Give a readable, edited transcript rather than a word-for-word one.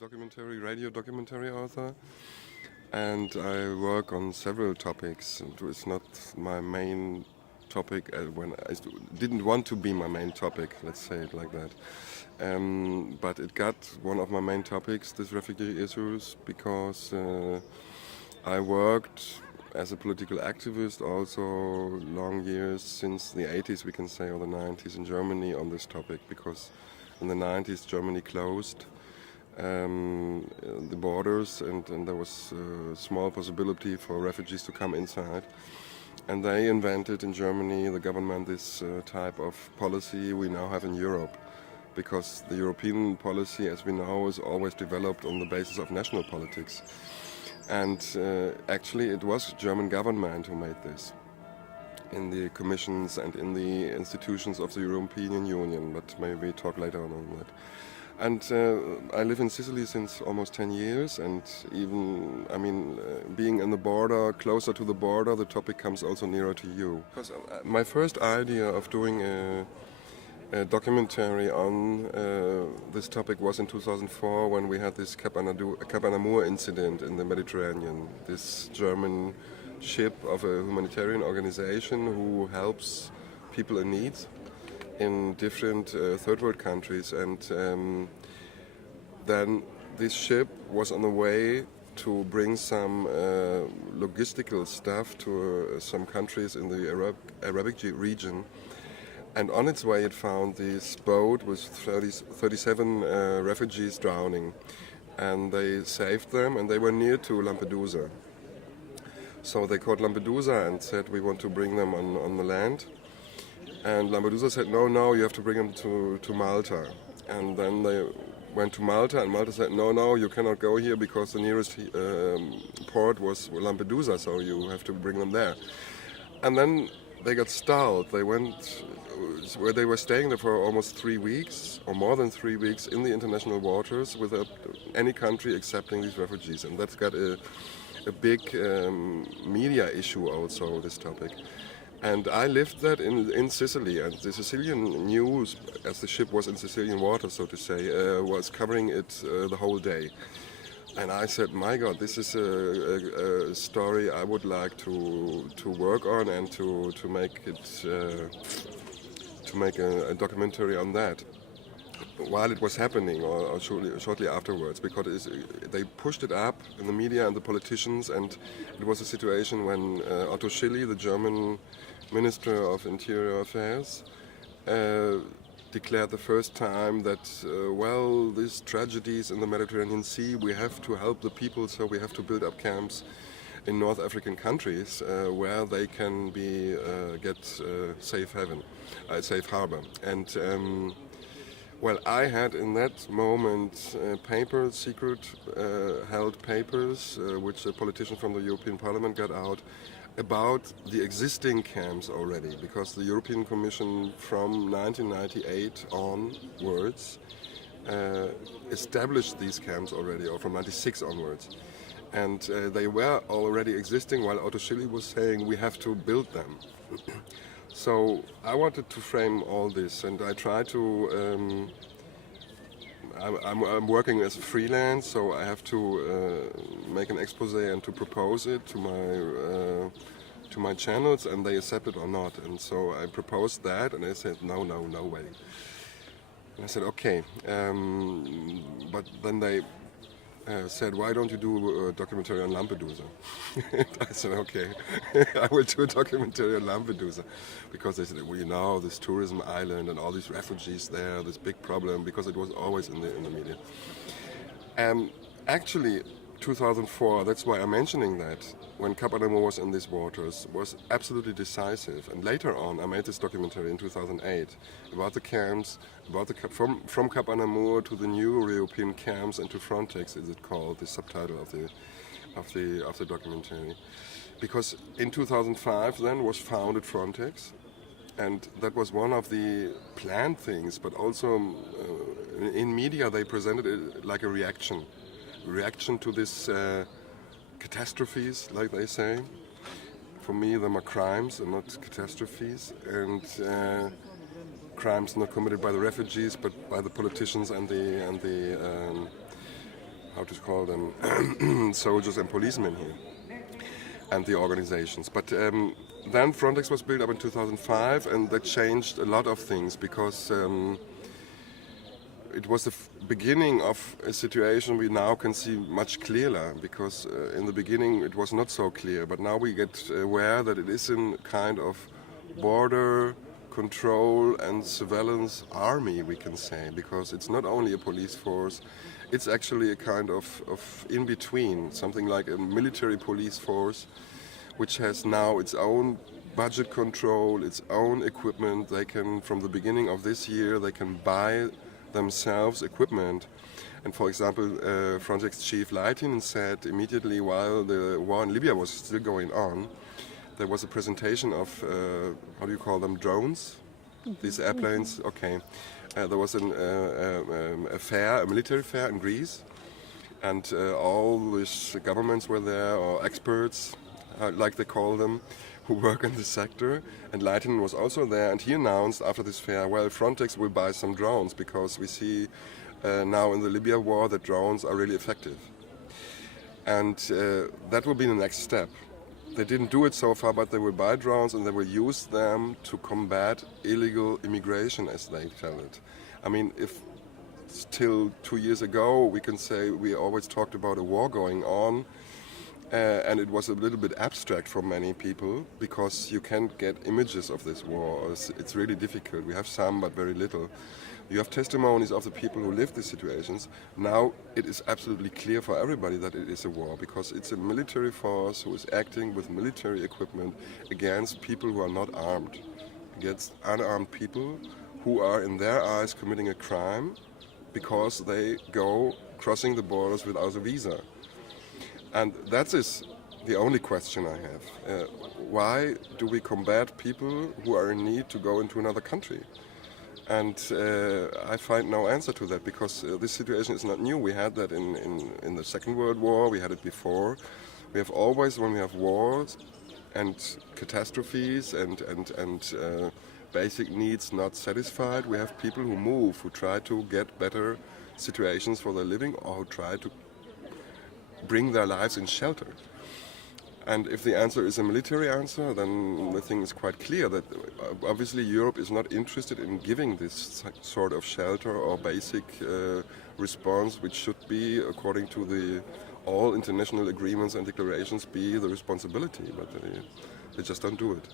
radio documentary author, and I work on several topics. It's not my main topic when I didn't want to be my main topic, let's say it like that. But it got one of my main topics, this refugee issues, because I worked as a political activist also long years, since the 80s we can say, or the 90s in Germany on this topic, because in the 90s Germany closed the borders and there was a small possibility for refugees to come inside. And they invented in Germany, the government, this type of policy we now have in Europe, because the European policy, as we know, is always developed on the basis of national politics. And actually it was German government who made this in the commissions and in the institutions of the European Union, but maybe we talk later on that. And I live in Sicily since almost 10 years, and even, being in the border, closer to the border, the topic comes also nearer to you. Because my first idea of doing a documentary on this topic was in 2004, when we had this Cap Anamur incident in the Mediterranean. This German ship of a humanitarian organization who helps people in need in different third world countries, and then this ship was on the way to bring some logistical stuff to some countries in the Arabic region. And on its way it found this boat with 37 refugees drowning, and they saved them, and they were near to Lampedusa. So they called Lampedusa and said, we want to bring them on the land. And Lampedusa said, no, you have to bring them to Malta. And then they went to Malta, and Malta said, no, you cannot go here because the nearest port was Lampedusa, so you have to bring them there. And then they got stalled. They went where they were staying there for almost 3 weeks, or more than 3 weeks, in the international waters without any country accepting these refugees. And that's got a big media issue also, this topic. And I lived that in Sicily, and the Sicilian news, as the ship was in Sicilian waters, so to say, was covering it the whole day. And I said, my God, this is a story I would like to work on and to make it to make a documentary on that while it was happening, or shortly afterwards, because they pushed it up in the media and the politicians, and it was a situation when Otto Schily, the German Minister of Interior Affairs, declared the first time that, these tragedies in the Mediterranean Sea, we have to help the people, so we have to build up camps in North African countries where they can get safe harbor. And I had in that moment secret held papers, which a politician from the European Parliament got out, about the existing camps already, because the European Commission from 1998 onwards established these camps already, or from 96 onwards. And they were already existing, while Otto Schily was saying we have to build them. So I wanted to frame all this, and I try to. I'm working as a freelance, so I have to make an expose and to propose it to my channels, and they accept it or not. And so I proposed that, and they said no way. And I said okay, but then they said, why don't you do a documentary on Lampedusa? I said, okay, I will do a documentary on Lampedusa, because they said, this tourism island and all these refugees there, this big problem, because it was always in the media. Actually, 2004, that's why I'm mentioning that, when Cap Anamur was in these waters, was absolutely decisive. And later on, I made this documentary in 2008 about the camps, from Cap Anamur to the new European camps and to Frontex, is it called, the subtitle of the documentary. Because in 2005 then was founded Frontex, and that was one of the planned things, but also in media they presented it like a reaction to this catastrophes, like they say. For me, them are crimes and not catastrophes, and crimes not committed by the refugees, but by the politicians and how to call them, soldiers and policemen here, and the organizations. But then Frontex was built up in 2005, and that changed a lot of things, because it was the beginning of a situation we now can see much clearer, because in the beginning it was not so clear, but now we get aware that it is a kind of border control and surveillance army, we can say, because it's not only a police force, it's actually a kind of in-between, something like a military police force, which has now its own budget control, its own equipment. They can, from the beginning of this year, they can buy themselves equipment. And for example, Frontex chief Leitinen said immediately while the war in Libya was still going on, there was a presentation of, how do you call them, drones? These airplanes, okay. There was a fair, a military fair in Greece, and all these governments were there, or experts, like they call them, who work in the sector, and Leitinen was also there, and he announced after this fair, well, Frontex will buy some drones, because we see now in the Libya war that drones are really effective. And that will be the next step. They didn't do it so far, but they will buy drones and they will use them to combat illegal immigration, as they tell it. I mean, if till 2 years ago we can say we always talked about a war going on, and it was a little bit abstract for many people, because you can't get images of this war. It's really difficult. We have some, but very little. You have testimonies of the people who live these situations. Now it is absolutely clear for everybody that it is a war, because it's a military force who is acting with military equipment against people who are not armed, against unarmed people who are in their eyes committing a crime because they go crossing the borders without a visa. And that is the only question I have. Why do we combat people who are in need to go into another country? And I find no answer to that, because this situation is not new. We had that in the Second World War, we had it before. We have always, when we have wars and catastrophes and basic needs not satisfied, we have people who move, who try to get better situations for their living, or who try to bring their lives in shelter. And if the answer is a military answer, then the thing is quite clear that obviously Europe is not interested in giving this sort of shelter or basic response, which should be, according to all international agreements and declarations, be the responsibility, but they just don't do it.